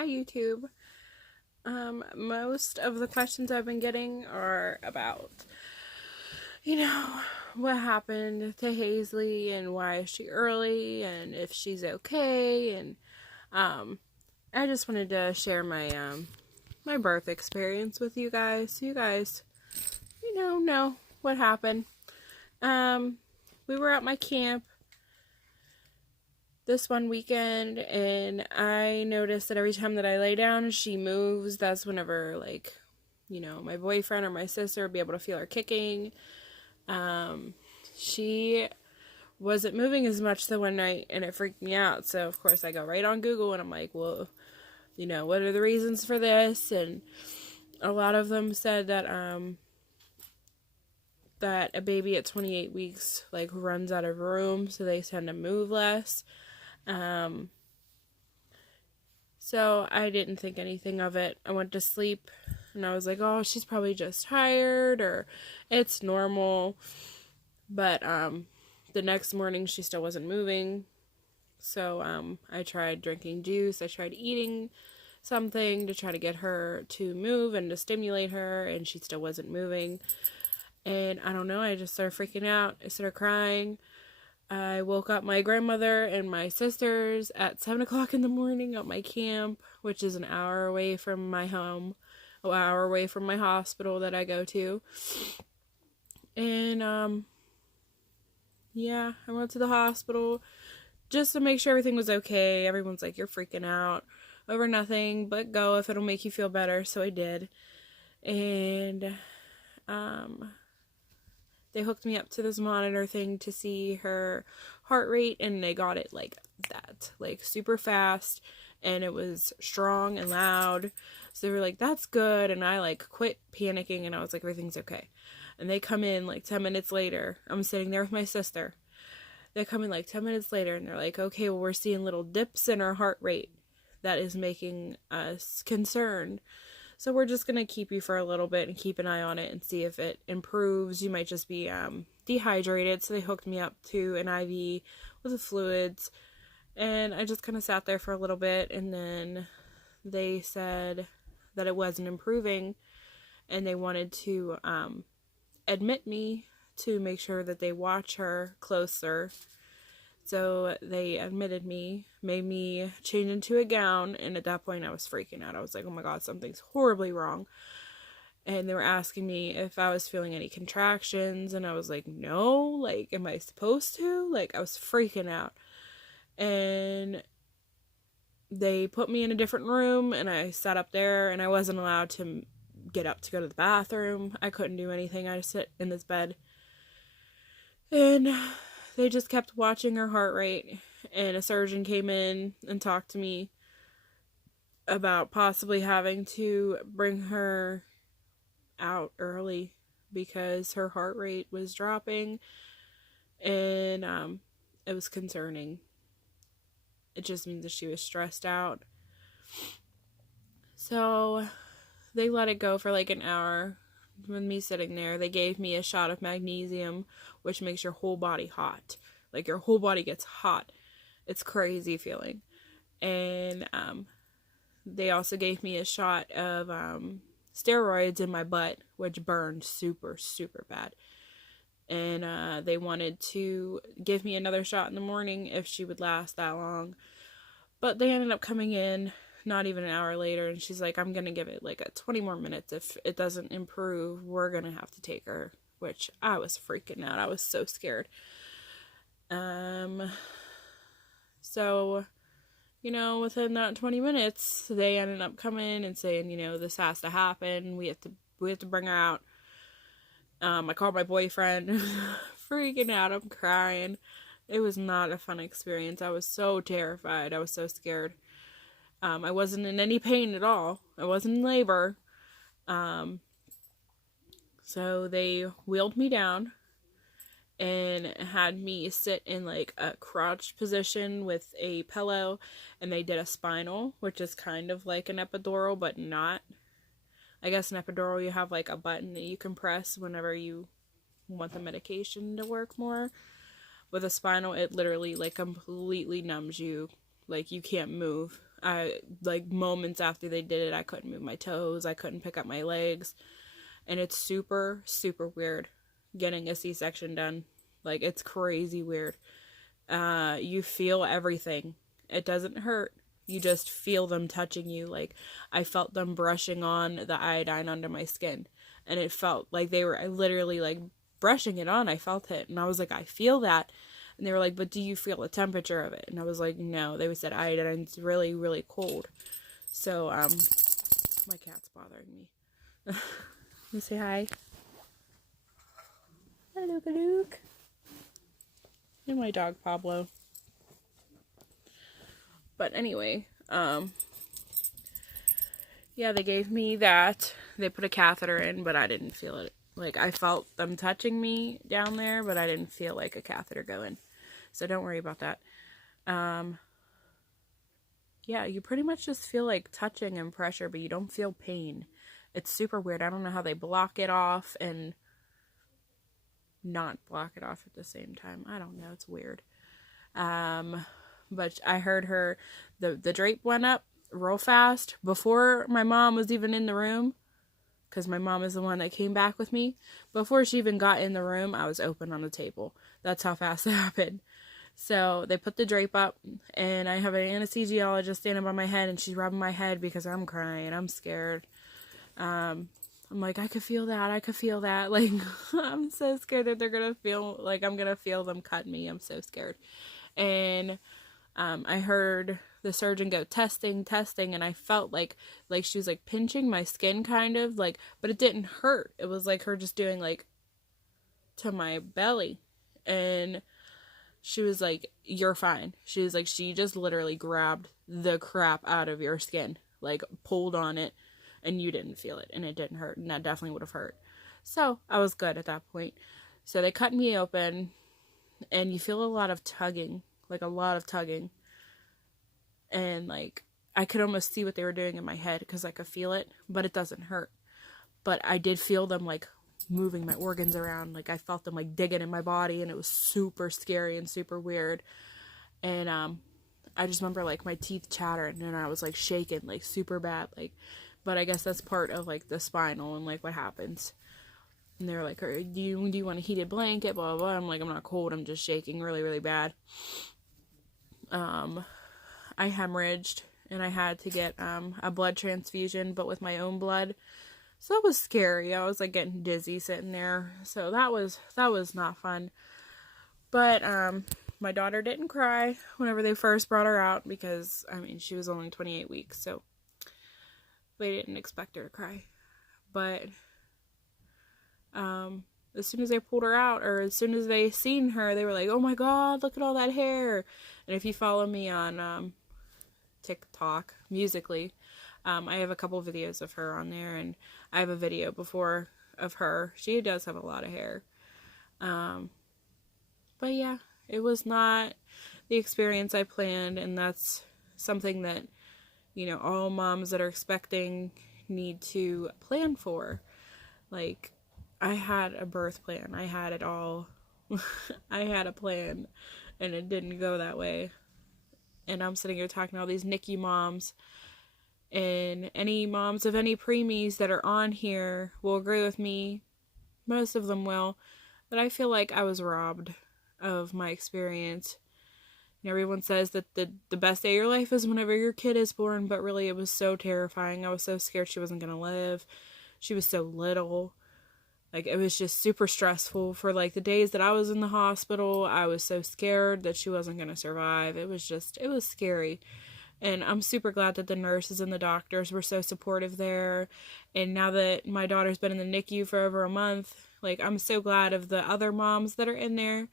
Hi YouTube. Most of the questions I've been getting are about, you know, what happened to Hazley and why is she early and if she's okay, and I just wanted to share my birth experience with you guys so you guys know what happened. We were at my camp this one weekend, and I noticed that every time that I lay down, she moves. That's whenever, like, my boyfriend or my sister would be able to feel her kicking. She wasn't moving as much the one night, and it freaked me out. So, of course, I go right on Google, and I'm like, well, what are the reasons for this? And a lot of them said that a baby at 28 weeks, like, runs out of room, so they tend to move less. So I didn't think anything of it. I went to sleep and I was like, oh, she's probably just tired or it's normal. But the next morning she still wasn't moving. So I tried drinking juice. I tried eating something to try to get her to move and to stimulate her, and she still wasn't moving. And I don't know, I just started freaking out. I started crying. I woke up my grandmother and my sisters at 7 o'clock in the morning at my camp, which is an hour away from my home, an hour away from my hospital that I go to. And, yeah, I went to the hospital just to make sure everything was okay. Everyone's like, you're freaking out over nothing, but go if it'll make you feel better. So I did. And, they hooked me up to this monitor thing to see her heart rate, and they got it like that, like super fast, and it was strong and loud. So they were like, that's good. And I like quit panicking, and I was like, everything's okay. And they come in like 10 minutes later. I'm sitting there with my sister. They come in like 10 minutes later, and they're like, okay, well, we're seeing little dips in her heart rate that is making us concerned. So we're just going to keep you for a little bit and keep an eye on it and see if it improves. You might just be dehydrated. So they hooked me up to an IV with the fluids. And I just kind of sat there for a little bit. And then they said that it wasn't improving. And they wanted to admit me to make sure that they watch her closer. So they admitted me, made me change into a gown, and at that point I was freaking out. I was like, oh my god, something's horribly wrong. And they were asking me if I was feeling any contractions, and I was like, no, like, am I supposed to? Like, I was freaking out. And they put me in a different room, and I sat up there, and I wasn't allowed to get up to go to the bathroom. I couldn't do anything. I just sit in this bed. And they just kept watching her heart rate, and a surgeon came in and talked to me about possibly having to bring her out early because her heart rate was dropping, and it was concerning. It just means that she was stressed out. So they let it go for like an hour. With me sitting there, they gave me a shot of magnesium, which makes your whole body hot. Like, your whole body gets hot. It's crazy feeling. And they also gave me a shot of steroids in my butt, which burned super, super bad. And they wanted to give me another shot in the morning if she would last that long. But they ended up coming in not even an hour later, and she's like, I'm gonna give it like 20 more minutes. If it doesn't improve, we're gonna have to take her. Which I was freaking out. I was so scared. So, within that 20 minutes, they ended up coming and saying, this has to happen. We have to bring her out. I called my boyfriend, freaking out. I'm crying. It was not a fun experience. I was so terrified. I was so scared. I wasn't in any pain at all. I wasn't in labor. So they wheeled me down and had me sit in like a crouched position with a pillow, and they did a spinal, which is kind of like an epidural, but not. I guess an epidural, you have like a button that you can press whenever you want the medication to work more. With a spinal, it literally like completely numbs you. Like, you can't move Like, moments after they did it, I couldn't move my toes, I couldn't pick up my legs, and it's super, super weird getting a C-section done. Like, it's crazy weird. You feel everything. It doesn't hurt. You just feel them touching you. Like, I felt them brushing on the iodine under my skin, and it felt like they were literally, like, brushing it on. I felt it, and I was like, I feel that. And they were like, but do you feel the temperature of it? And I was like, no. They said iodine's really, really cold. So, my cat's bothering me. You say hi. Hello, Luke. And my dog, Pablo. But anyway, yeah, they gave me that. They put a catheter in, but I didn't feel it. Like, I felt them touching me down there, but I didn't feel like a catheter go in. So don't worry about that. Yeah, you pretty much just feel like touching and pressure, but you don't feel pain. It's super weird. I don't know how they block it off and not block it off at the same time. I don't know. It's weird. But I heard her, the drape went up real fast before my mom was even in the room, because my mom is the one that came back with me. Before she even got in the room, I was open on the table. That's how fast it happened. So they put the drape up, and I have an anesthesiologist standing by my head, and she's rubbing my head because I'm crying. I'm scared. I'm like, I could feel that. I could feel that. Like, I'm so scared that they're going to feel, like, I'm going to feel them cut me. I'm so scared. And I heard the surgeon go testing, and I felt like she was, like, pinching my skin, kind of, like, but it didn't hurt. It was, like, her just doing, like, to my belly. And she was like, you're fine. She was like, she just literally grabbed the crap out of your skin, like, pulled on it, and you didn't feel it, and it didn't hurt, and that definitely would have hurt. So I was good at that point. So they cut me open, and you feel a lot of tugging, like a lot of tugging, and like I could almost see what they were doing in my head because I could feel it, but it doesn't hurt. But I did feel them, like, moving my organs around. Like, I felt them, like, digging in my body, and it was super scary and super weird. And I just remember, like, my teeth chattering, and I was, like, shaking, like, super bad, like, but I guess that's part of, like, the spinal and, like, what happens. And they were like, do you want a heated blanket, blah, blah, blah. I'm like, I'm not cold, I'm just shaking really, really bad. I hemorrhaged, and I had to get a blood transfusion, but with my own blood. So that was scary. I was, like, getting dizzy sitting there. So that was not fun. But my daughter didn't cry whenever they first brought her out, because, I mean, she was only 28 weeks, so they didn't expect her to cry. But as soon as they pulled her out, or as soon as they seen her, they were like, oh my god, look at all that hair. And if you follow me on TikTok, Musical.ly, I have a couple videos of her on there, and I have a video before of her. She does have a lot of hair. But yeah, it was not the experience I planned, and that's something that, you know, all moms that are expecting need to plan for. Like, I had a birth plan. I had it all. I had a plan, and it didn't go that way. And I'm sitting here talking to all these NICU moms, and any moms of any preemies that are on here will agree with me. Most of them will. But I feel like I was robbed of my experience. And everyone says that the best day of your life is whenever your kid is born, but really it was so terrifying. I was so scared she wasn't going to live. She was so little. Like, it was just super stressful. For, like, the days that I was in the hospital, I was so scared that she wasn't going to survive. It was scary. And I'm super glad that the nurses and the doctors were so supportive there. And now that my daughter's been in the NICU for over a month, like, I'm so glad of the other moms that are in there.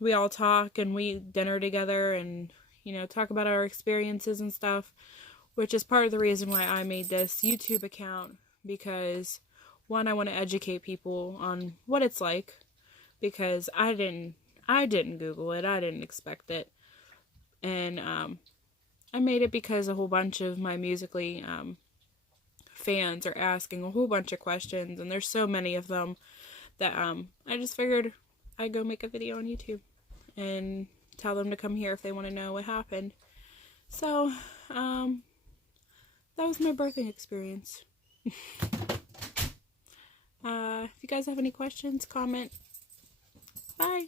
We all talk, and we dinner together, and, you know, talk about our experiences and stuff, which is part of the reason why I made this YouTube account, because, one, I want to educate people on what it's like, because I didn't Google it, I didn't expect it, and, I made it because a whole bunch of my Musical.ly, fans are asking a whole bunch of questions, and there's so many of them that, I just figured I'd go make a video on YouTube and tell them to come here if they want to know what happened. So, that was my birthing experience. If you guys have any questions, comment. Bye.